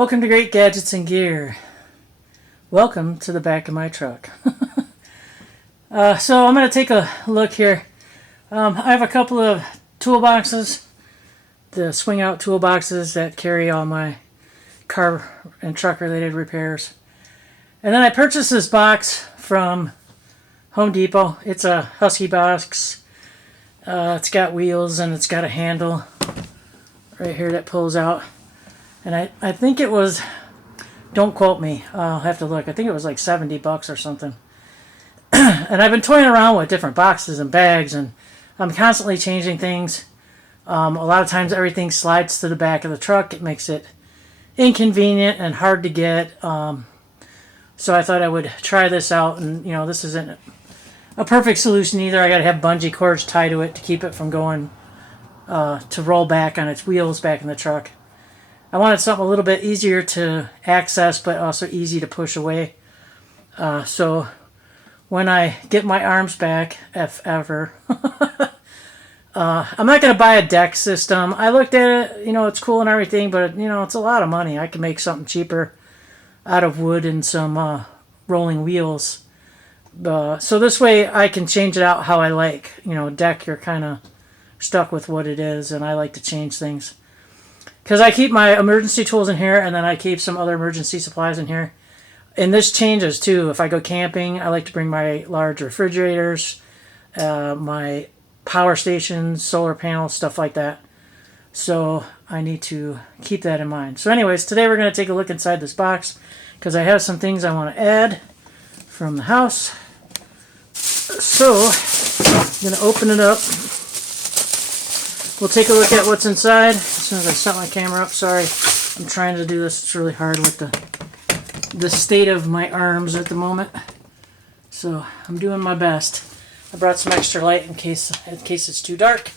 Welcome to Great Gadgets and Gear. Welcome to the back of my truck. So I'm going to take a look here. I have a couple of toolboxes, the swing out toolboxes that carry all my car and truck related repairs. And then I purchased this box from Home Depot. It's a Husky box. It's got wheels and it's got a handle right here that pulls out. And I think it was, don't quote me, I'll have to look. I think it was like $70 or something. And I've been toying around with different boxes and bags, and I'm constantly changing things. A lot of times everything slides to the back of the truck. It makes it inconvenient and hard to get. So I thought I would try this out, and this isn't a perfect solution either. I got to have bungee cords tied to it to keep it from going to roll back on its wheels back in the truck. I wanted something a little bit easier to access, but also easy to push away. So when I get my arms back, if ever, I'm not going to buy a deck system. I looked at it, it's cool and everything, but it's a lot of money. I can make something cheaper out of wood and some rolling wheels. So this way I can change it out how I like. Deck, you're kind of stuck with what it is, and I like to change things. Because I keep my emergency tools in here, and then I keep some other emergency supplies in here. And this changes too. If I go camping, I like to bring my large refrigerators, my power stations, solar panels, stuff like that. So I need to keep that in mind. So anyways, today we're going to take a look inside this box because I have some things I want to add from the house. So I'm going to open it up. We'll take a look at what's inside as soon as I set my camera up. Sorry, I'm trying to do this. It's really hard with the state of my arms at the moment. So I'm doing my best. I brought some extra light in case it's too dark.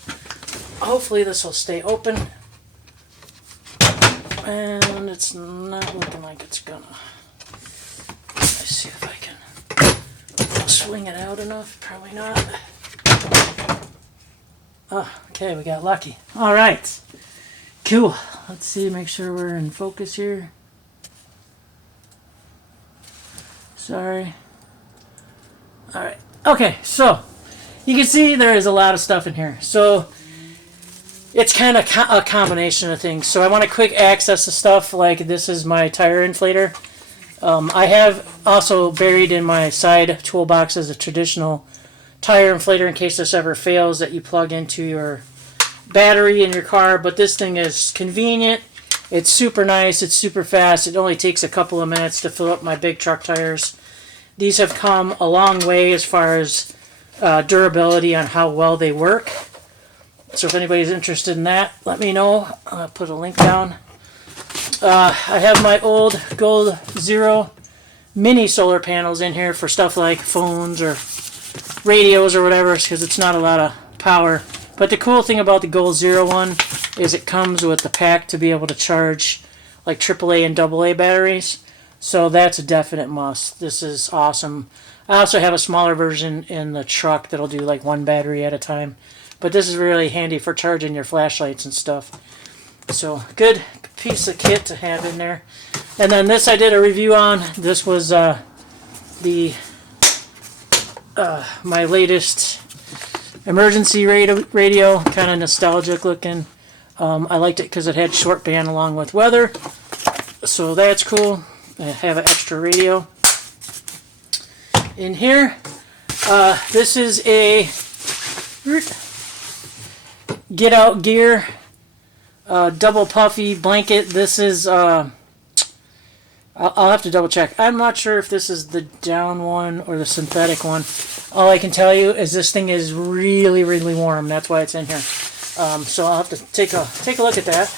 Hopefully this will stay open. And it's not looking like it's gonna. Let's see if I can swing it out enough. Probably not. Oh, okay, we got lucky. All right, cool. Let's see, make sure we're in focus here. Sorry. All right, okay, so you can see there is a lot of stuff in here. So it's kind of a combination of things. So I want to quick access the stuff, like this is my tire inflator. I have also buried in my side toolboxes a traditional tire inflator in case this ever fails that you plug into your battery in your car. But this thing is convenient. It's super nice. It's super fast. It only takes a couple of minutes to fill up my big truck tires. These have come a long way as far as durability on how well they work. So if anybody's interested in that, let me know. I'll put a link down. I have my old Gold Zero mini solar panels in here for stuff like phones or radios or whatever, because it's not a lot of power. But the cool thing about the Gold Zero one is it comes with the pack to be able to charge like AAA and AA batteries. So that's a definite must. This is awesome. I also have a smaller version in the truck that'll do like one battery at a time. But this is really handy for charging your flashlights and stuff. So good piece of kit to have in there. And then this I did a review on. This was my latest emergency radio, kind of nostalgic looking. I liked it because it had short band along with weather, so that's cool. I have an extra radio in here. This is a Get Out Gear double puffy blanket. This is I'll have to double check. I'm not sure if this is the down one or the synthetic one. All I can tell you is this thing is really, really warm. That's why it's in here. So I'll have to take a look at that.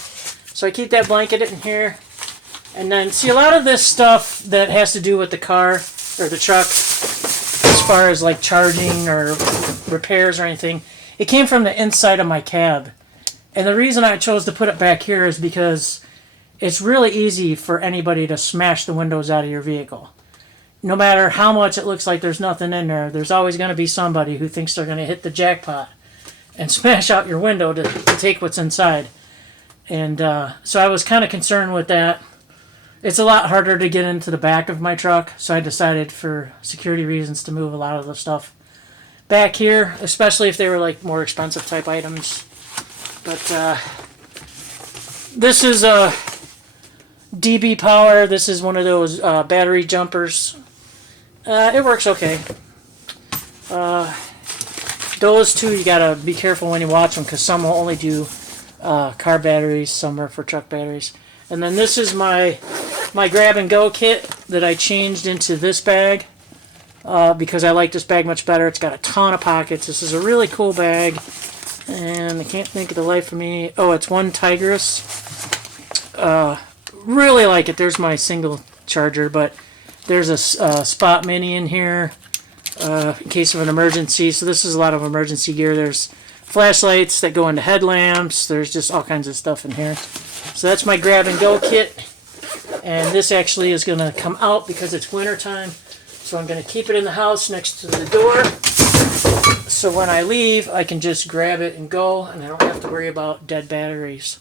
So I keep that blanket in here. And then, see, a lot of this stuff that has to do with the car or the truck, as far as like charging or repairs or anything, it came from the inside of my cab. And the reason I chose to put it back here is because it's really easy for anybody to smash the windows out of your vehicle. No matter how much it looks like there's nothing in there, there's always going to be somebody who thinks they're going to hit the jackpot and smash out your window to take what's inside. And so I was kind of concerned with that. it's a lot harder to get into the back of my truck, so I decided for security reasons to move a lot of the stuff back here, especially if they were like more expensive type items. But this is a DB power. This is one of those battery jumpers. It works okay. Those two, you gotta be careful when you watch them, because some will only do car batteries, some are for truck batteries. And then this is my grab and go kit that I changed into this bag because I like this bag much better. It's got a ton of pockets. This is a really cool bag, and I can't think of the life of me. Oh, it's one Tigris. Really like it. There's my single charger, but there's a Spot Mini in here in case of an emergency. So this is a lot of emergency gear. There's flashlights that go into headlamps. There's just all kinds of stuff in here. So that's my grab and go kit. And this actually is going to come out because it's winter time. So I'm going to keep it in the house next to the door. So when I leave, I can just grab it and go, and I don't have to worry about dead batteries.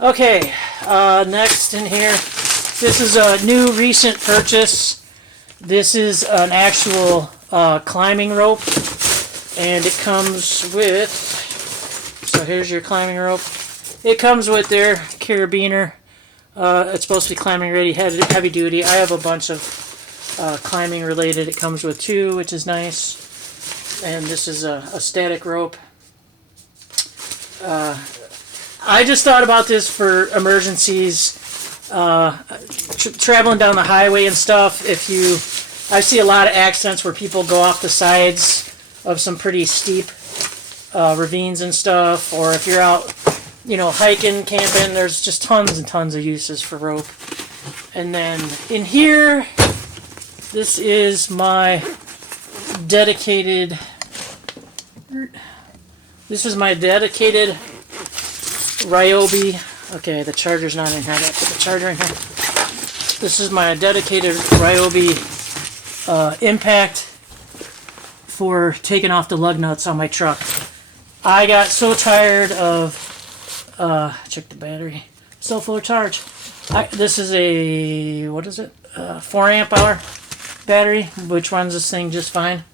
Okay, next in here, this is a new recent purchase. This is an actual climbing rope, and it comes with, so here's your climbing rope. It comes with their carabiner. It's supposed to be climbing ready, heavy duty. I have a bunch of climbing related. It comes with two, which is nice. And this is a static rope. I just thought about this for emergencies, traveling down the highway and stuff. I see a lot of accidents where people go off the sides of some pretty steep ravines and stuff, or if you're out, hiking, camping, there's just tons and tons of uses for rope. And then in here, this is my dedicated Ryobi. Okay, the charger's not in here. I gotta put the charger in here. This is my dedicated Ryobi impact for taking off the lug nuts on my truck. I got so tired of check the battery. Still full charge. This is a 4 amp hour battery, which runs this thing just fine.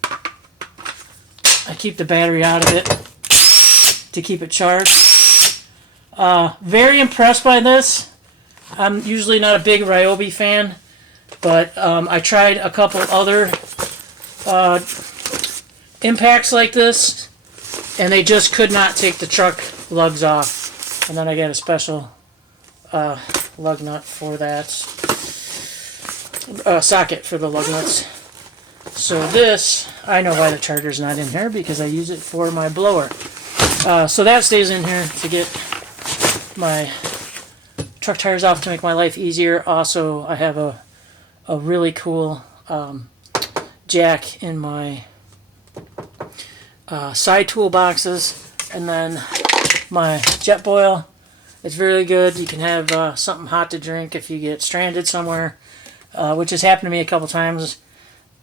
I keep the battery out of it to keep it charged. Very impressed by this. I'm usually not a big Ryobi fan, but I tried a couple other impacts like this, and they just could not take the truck lugs off. And then I got a special lug nut for that. Socket for the lug nuts. So this, I know why the charger's not in here, because I use it for my blower. So that stays in here to get my truck tires off to make my life easier. Also, I have a really cool jack in my side toolboxes, and then my jet boil. It's really good. You can have something hot to drink if you get stranded somewhere, which has happened to me a couple times.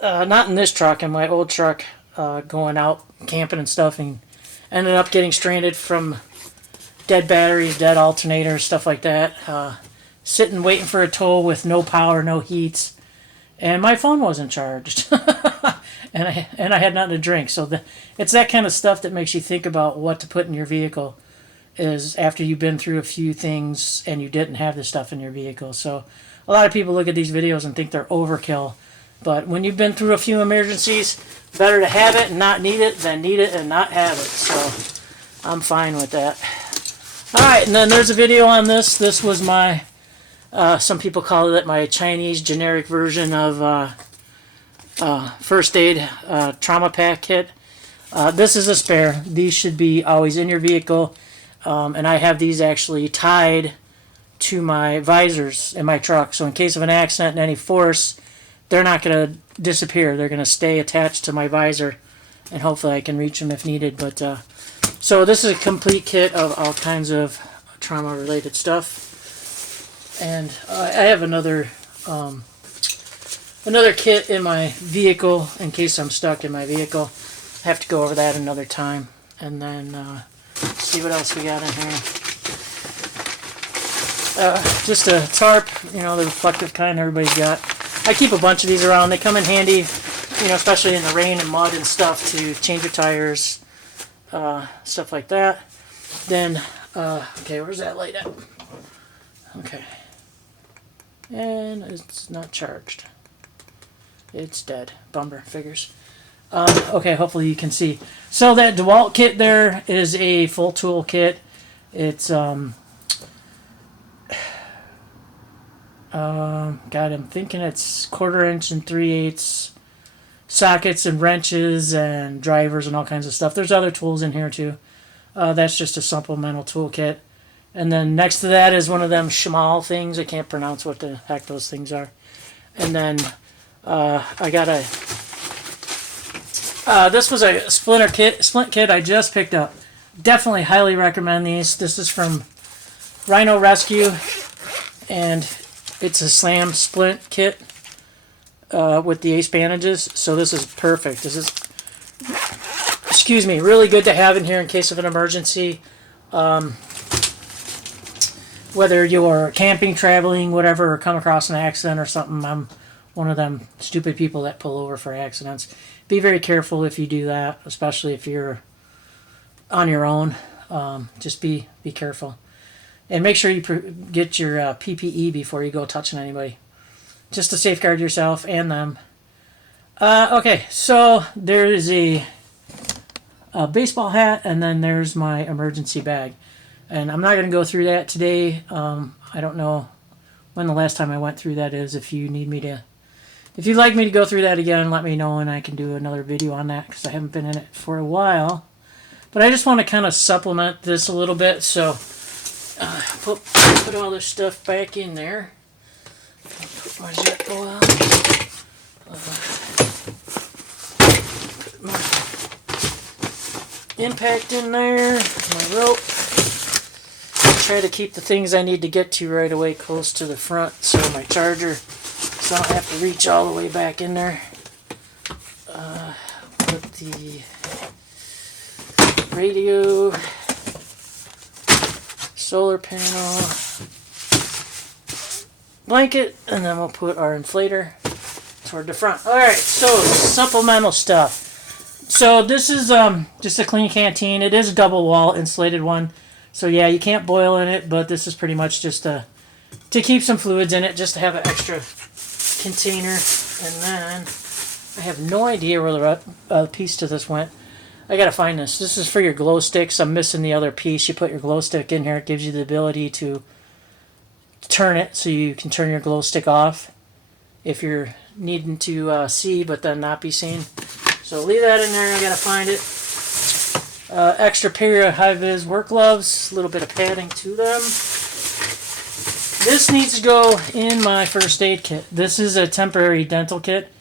Not in this truck, in my old truck, going out camping and stuff, and ended up getting stranded from dead batteries, dead alternators, stuff like that. Sitting waiting for a tow with no power, no heat, and my phone wasn't charged, and I had nothing to drink. So it's that kind of stuff that makes you think about what to put in your vehicle, is after you've been through a few things and you didn't have this stuff in your vehicle. So a lot of people look at these videos and think they're overkill, but when you've been through a few emergencies, better to have it and not need it than need it and not have it. So I'm fine with that. Alright, and then there's a video on this. This was my, some people call it my Chinese generic version of first aid trauma pack kit. This is a spare. These should be always in your vehicle. And I have these actually tied to my visors in my truck. So in case of an accident and any force, they're not going to disappear. They're going to stay attached to my visor, and hopefully I can reach them if needed. But so this is a complete kit of all kinds of trauma-related stuff. And I have another kit in my vehicle in case I'm stuck in my vehicle. I have to go over that another time. And then see what else we got in here. Just a tarp, you know, the reflective kind everybody's got. I keep a bunch of these around. They come in handy, you know, especially in the rain and mud and stuff, to change your tires, stuff like that. Then, okay, where's that light at? Okay. And it's not charged. It's dead. Bummer, figures. Okay, hopefully you can see. So that DeWalt kit there is a full tool kit. It's, God, I'm thinking it's 1/4 inch and 3/8 sockets and wrenches and drivers and all kinds of stuff. There's other tools in here too. That's just a supplemental toolkit. And then next to that is one of them Schmal things. I can't pronounce what the heck those things are. And then I got a... this was a splint kit I just picked up. Definitely highly recommend these. This is from Rhino Rescue, and it's a slam splint kit with the ace bandages. So this is perfect. This is, excuse me, really good to have in here in case of an emergency. Whether you're camping, traveling, whatever, or come across an accident or something. I'm one of them stupid people that pull over for accidents. Be very careful if you do that, especially if you're on your own. Just be careful. And make sure you get your PPE before you go touching anybody, just to safeguard yourself and them. Okay, so there is a baseball hat, and then there's my emergency bag. And I'm not going to go through that today. I don't know when the last time I went through that is. If you need me to, if you'd like me to go through that again, let me know and I can do another video on that, because I haven't been in it for a while. But I just want to kind of supplement this a little bit, so put all this stuff back in there. Put my Jetboil out. Put my impact in there. My rope. Try to keep the things I need to get to right away close to the front, so my charger, so I don't have to reach all the way back in there. Put the radio, solar panel, blanket, and then we'll put our inflator toward the front. Alright, so supplemental stuff. So this is just a clean canteen. It is a double wall insulated one. So yeah, you can't boil in it, but this is pretty much just to keep some fluids in it, just to have an extra container. And then I have no idea where the piece to this went. I gotta find this. This is for your glow sticks. I'm missing the other piece. You put your glow stick in here. It gives you the ability to turn it, so you can turn your glow stick off if you're needing to see, but then not be seen. So leave that in there. I gotta find it. Extra pair of high-vis work gloves, a little bit of padding to them. This needs to go in my first aid kit. This is a temporary dental kit.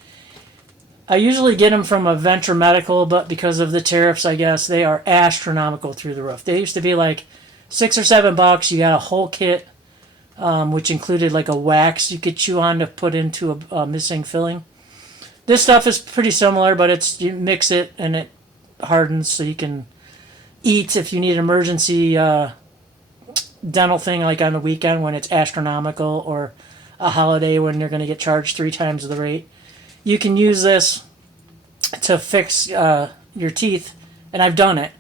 I usually get them from a Venture Medical, but because of the tariffs, I guess, they are astronomical through the roof. They used to be like $6 or $7. You got a whole kit, which included like a wax you could chew on to put into a missing filling. This stuff is pretty similar, but you mix it and it hardens so you can eat if you need an emergency dental thing, like on the weekend when it's astronomical, or a holiday when you're going to get charged 3 times the rate. You can use this to fix your teeth, and I've done it,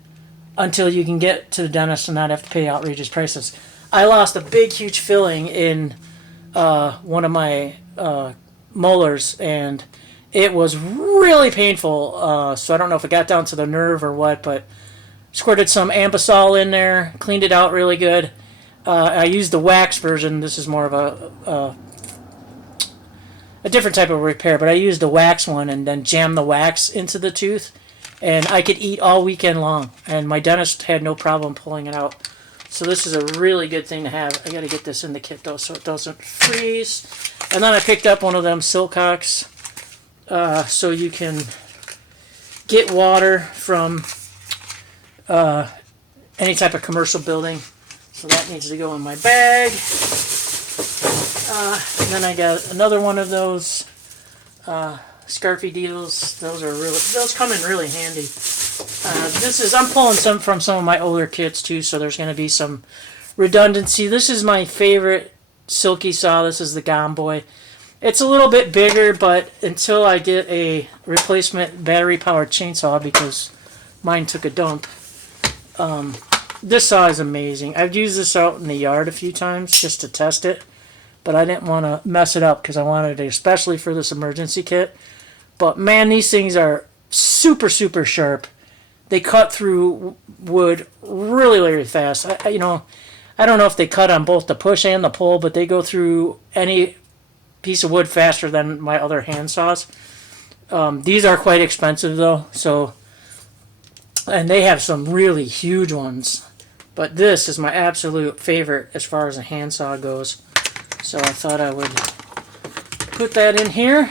until you can get to the dentist and not have to pay outrageous prices. I lost a big, huge filling in one of my molars, and it was really painful. So I don't know if it got down to the nerve or what, but squirted some Ambisol in there, cleaned it out really good. I used the wax version. This is more of a different type of repair, but I used the wax one and then jammed the wax into the tooth, and I could eat all weekend long, and my dentist had no problem pulling it out. So this is a really good thing to have. I got to get this in the kit though so it doesn't freeze. And then I picked up one of them Silcox, so you can get water from any type of commercial building. So that needs to go in my bag. And then I got another one of those Scarfy deals. Those come in really handy. I'm pulling some from some of my older kits too, so there's going to be some redundancy. This is my favorite silky saw. This is the Gomboy. It's a little bit bigger, but until I get a replacement battery-powered chainsaw, because mine took a dump, this saw is amazing. I've used this out in the yard a few times just to test it, but I didn't want to mess it up because I wanted it especially for this emergency kit. But man, these things are super, super sharp. They cut through wood really, really fast. I don't know if they cut on both the push and the pull, but they go through any piece of wood faster than my other hand saws. These are quite expensive though, and they have some really huge ones. But this is my absolute favorite as far as a handsaw goes. So I thought I would put that in here.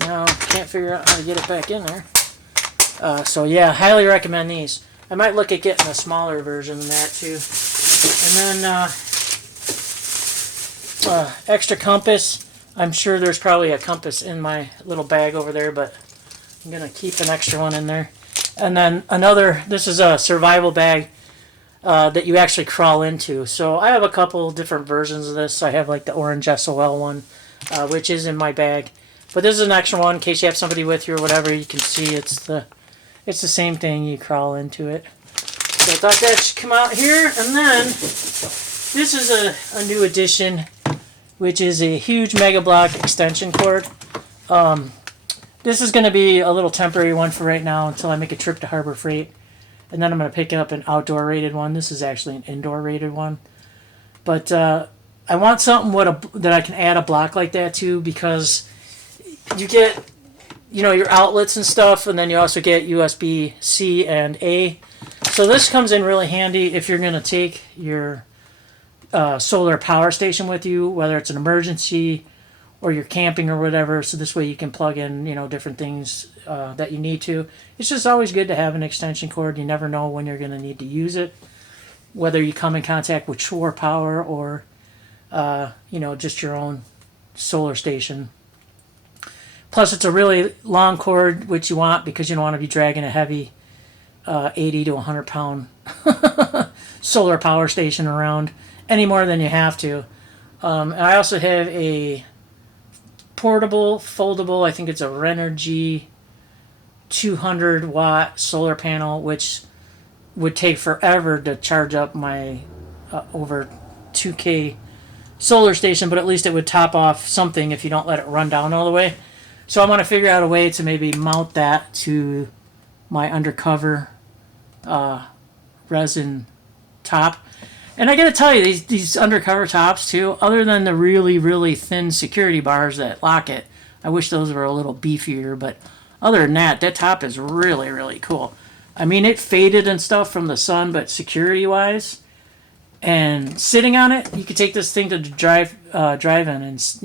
Now, can't figure out how to get it back in there. So yeah, highly recommend these. I might look at getting a smaller version than that too. And then extra compass. I'm sure there's probably a compass in my little bag over there, but I'm going to keep an extra one in there. And then this is a survival bag that you actually crawl into. So I have a couple different versions of this. I have like the orange SOL one, which is in my bag. But this is an extra one in case you have somebody with you or whatever. You can see it's the same thing. You crawl into it. So I thought that should come out here. And then this is a new addition, which is a huge Mega Block extension cord. This is going to be a little temporary one for right now until I make a trip to Harbor Freight. And then I'm going to pick up an outdoor rated one. This is actually an indoor rated one. But I want something that I can add a block like that to, because you get, your outlets and stuff, and then you also get USB-C and A. So this comes in really handy if you're going to take your solar power station with you, whether it's an emergency or you're camping or whatever. So this way you can plug in, different things that you need to. It's just always good to have an extension cord. You never know when you're going to need to use it, whether you come in contact with shore power or, just your own solar station. Plus, it's a really long cord, which you want because you don't want to be dragging a heavy 80 to 100 pound solar power station around any more than you have to. I also have a portable, foldable, I think it's a Renogy 200 watt solar panel, which would take forever to charge up my over 2K solar station, but at least it would top off something if you don't let it run down all the way. So I want to figure out a way to maybe mount that to my undercover resin top. And I got to tell you, these undercover tops too, other than the really, really thin security bars that lock it, I wish those were a little beefier, but other than that, that top is really, really cool. I mean, it faded and stuff from the sun, but security-wise, and sitting on it, you could take this thing to drive in, and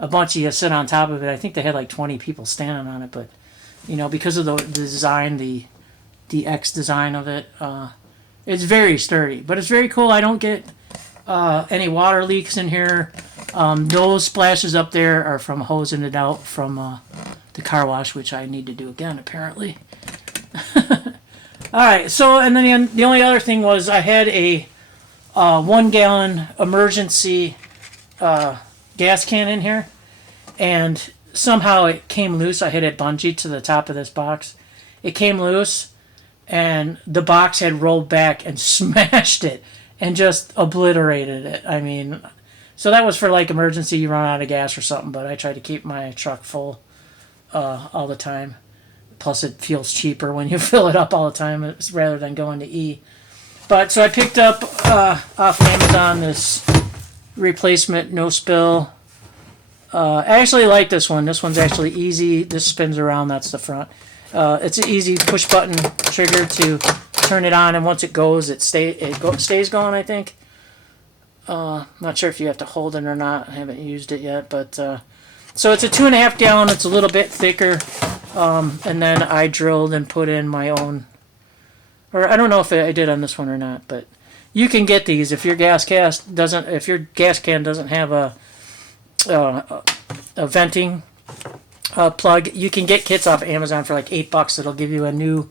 a bunch of you sit on top of it. I think they had like 20 people standing on it, but because of the design, the X design of it, it's very sturdy, but it's very cool. I don't get any water leaks in here. Those splashes up there are from hosing it out from the car wash, which I need to do again, apparently. All right, so, and then the only other thing was I had a 1 gallon emergency gas can in here, and somehow it came loose. I had it bungeed to the top of this box. It came loose, and the box had rolled back and smashed it and just obliterated it. I mean, so that was for like emergency, you run out of gas or something, but I try to keep my truck full all the time. Plus it feels cheaper when you fill it up all the time rather than going to E. But so I picked up off Amazon this replacement no spill. I actually like this one. This one's actually easy. This spins around. That's the front. It's an easy push button trigger to turn it on, and once it goes, it stays going, I think. Not sure if you have to hold it or not. I haven't used it yet, but so it's a 2.5 gallon. It's a little bit thicker, and then I drilled and put in my own. Or I don't know if I did on this one or not, but you can get these if your gas can doesn't have a venting plug. You can get kits off Amazon for like $8. It'll give you a new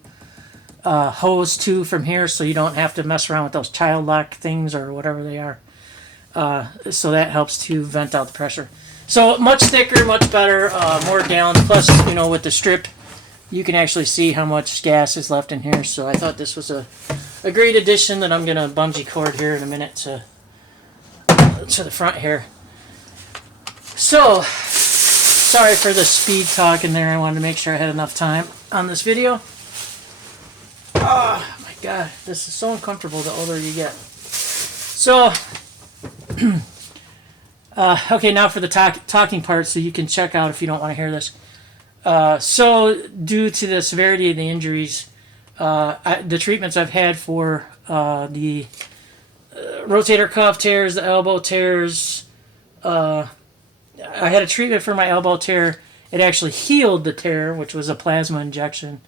hose too from here, so you don't have to mess around with those child lock things or whatever they are. So that helps to vent out the pressure. So much thicker, much better, more gallons. Plus, with the strip, you can actually see how much gas is left in here. So I thought this was a great addition that I'm going to bungee cord here in a minute to the front here. So, sorry for the speed talking there. I wanted to make sure I had enough time on this video. Oh my god, this is so uncomfortable the older you get. So, okay, now for the talking part, so you can check out if you don't want to hear this. So, due to the severity of the injuries, the treatments I've had for the rotator cuff tears, the elbow tears, I had a treatment for my elbow tear. It actually healed the tear, which was a plasma injection,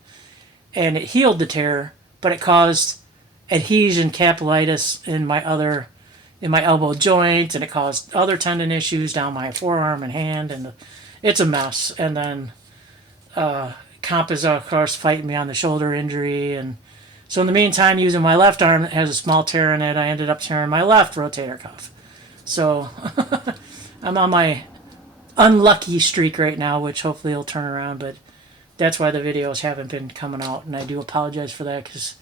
and it healed the tear, but it caused adhesion capsulitis in my elbow joint, and it caused other tendon issues down my forearm and hand, and it's a mess. And then Comp is, of course, fighting me on the shoulder injury, and so in the meantime, using my left arm that has a small tear in it, I ended up tearing my left rotator cuff. So I'm on my unlucky streak right now, which hopefully will turn around, but that's why the videos haven't been coming out, and I do apologize for that, because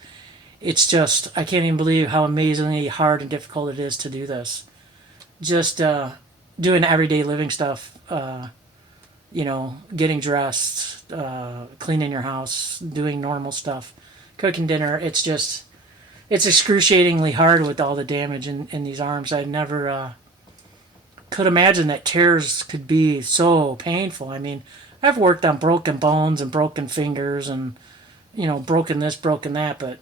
it's just, I can't even believe how amazingly hard and difficult it is to do this. Just doing everyday living stuff, getting dressed, cleaning your house, doing normal stuff, cooking dinner. It's excruciatingly hard with all the damage in these arms. I never could imagine that tears could be so painful. I mean, I've worked on broken bones and broken fingers and, broken this, broken that, but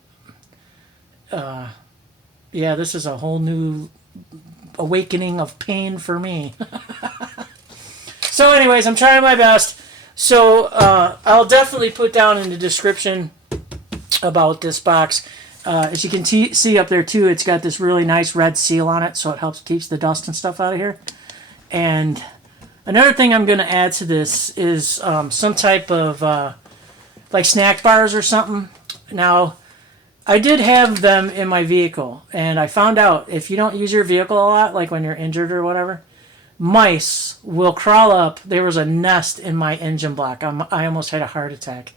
this is a whole new awakening of pain for me. So anyways, I'm trying my best. So I'll definitely put down in the description about this box. As you can see up there too, it's got this really nice red seal on it, so it keeps the dust and stuff out of here. And another thing I'm going to add to this is some type of like snack bars or something. Now, I did have them in my vehicle, and I found out if you don't use your vehicle a lot, like when you're injured or whatever, mice will crawl up. There was a nest in my engine block. I almost had a heart attack.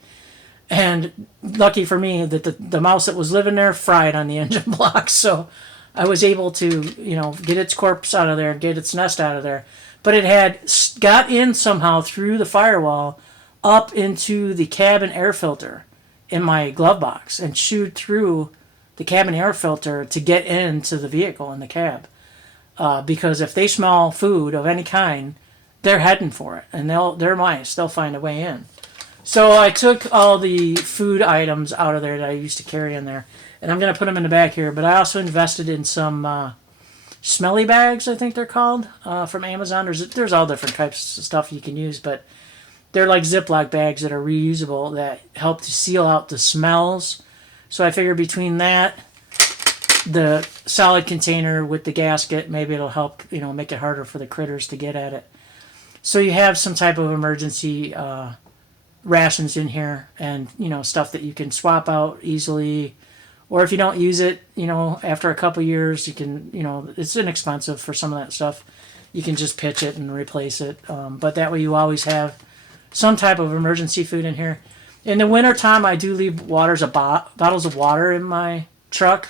And lucky for me that the mouse that was living there fried on the engine block, so I was able to, get its corpse out of there, get its nest out of there. But it had got in somehow through the firewall up into the cabin air filter in my glove box and chewed through the cabin air filter to get into the vehicle in the cab. Because if they smell food of any kind, they're heading for it, and they're mice. They'll find a way in. So I took all the food items out of there that I used to carry in there, and I'm going to put them in the back here. But I also invested in some smelly bags, I think they're called, from Amazon. There's all different types of stuff you can use, but they're like Ziploc bags that are reusable that help to seal out the smells. So I figure between that, the solid container with the gasket, maybe it'll help, make it harder for the critters to get at it. So you have some type of emergency rations in here, and stuff that you can swap out easily, or if you don't use it, after a couple years, you can, it's inexpensive for some of that stuff. You can just pitch it and replace it, but that way you always have some type of emergency food in here. In the wintertime, I do leave bottles of water in my truck.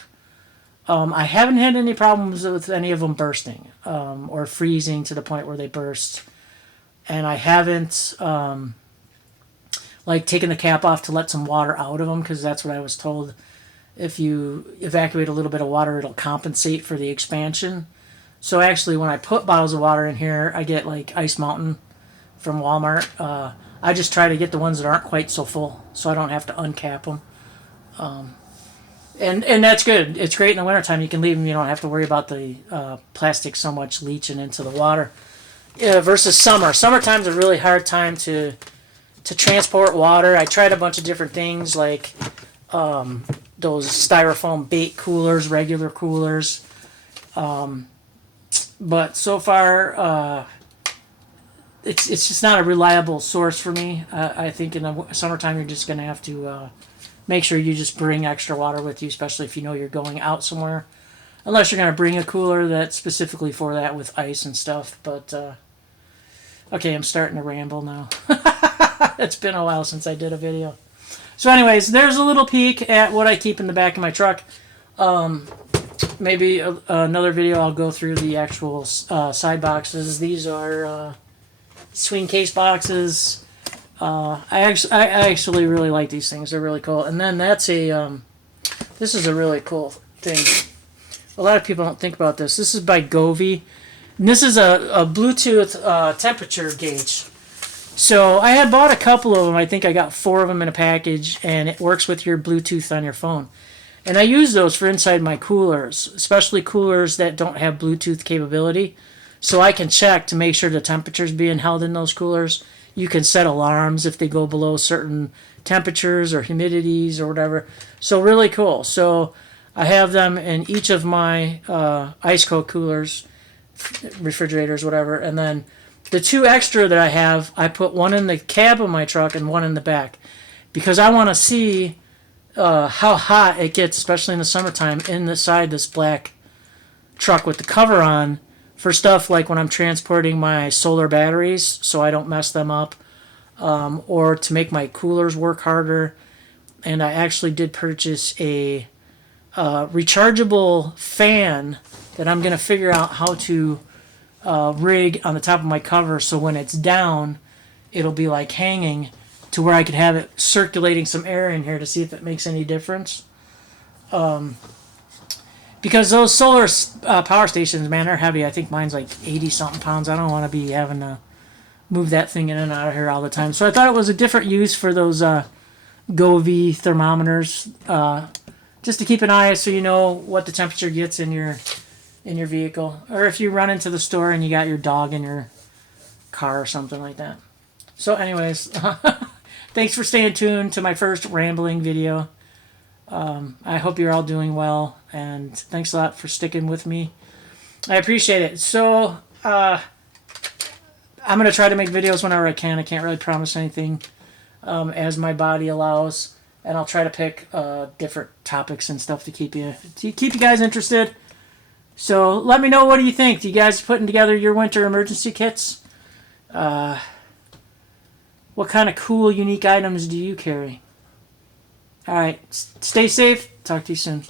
I haven't had any problems with any of them bursting or freezing to the point where they burst, and I haven't taken the cap off to let some water out of them, because that's what I was told. If you evacuate a little bit of water, it'll compensate for the expansion. So actually, when I put bottles of water in here, I get like Ice Mountain from Walmart. I just try to get the ones that aren't quite so full, so I don't have to uncap them. And that's good. It's great in the wintertime. You can leave them. You don't have to worry about the plastic so much leaching into the water. Versus summer. Summertime's a really hard time to transport water. I tried a bunch of different things, like those styrofoam bait coolers, regular coolers. But so far, it's just not a reliable source for me. I think in the summertime you're just going to have to make sure you just bring extra water with you, especially if you know you're going out somewhere. Unless you're going to bring a cooler that's specifically for that with ice and stuff. But, okay, I'm starting to ramble now. It's been a while since I did a video. So anyways, there's a little peek at what I keep in the back of my truck. Maybe another video I'll go through the actual side boxes. These are swing case boxes. I actually really like these things. They're really cool. And then that's this is a really cool thing. A lot of people don't think about this. This is by Govee. And this is a Bluetooth temperature gauge. So I had bought a couple of them. I think I got 4 of them in a package, and it works with your Bluetooth on your phone. And I use those for inside my coolers, especially coolers that don't have Bluetooth capability. So I can check to make sure the temperature's being held in those coolers. You can set alarms if they go below certain temperatures or humidities or whatever. So really cool. So I have them in each of my ice cold coolers, refrigerators, whatever. And then the 2 extra that I have, I put one in the cab of my truck and one in the back. Because I want to see how hot it gets, especially in the summertime, inside this black truck with the cover on, for stuff like when I'm transporting my solar batteries so I don't mess them up, or to make my coolers work harder. And I actually did purchase a rechargeable fan that I'm going to figure out how to rig on the top of my cover, so when it's down it'll be like hanging to where I could have it circulating some air in here to see if it makes any difference. Because those solar power stations, man, they're heavy. I think mine's like 80 something pounds. I don't want to be having to move that thing in and out of here all the time. So I thought it was a different use for those Govee thermometers, just to keep an eye so you know what the temperature gets in your vehicle, or if you run into the store and you got your dog in your car or something like that. So anyways, thanks for staying tuned to my first rambling video. I hope you're all doing well, and thanks a lot for sticking with me. I appreciate it. So I'm going to try to make videos whenever I can. I can't really promise anything as my body allows, and I'll try to pick different topics and stuff to keep you guys interested. So let me know, what do you think? Do you guys putting together your winter emergency kits? What kind of cool, unique items do you carry? All right, stay safe. Talk to you soon.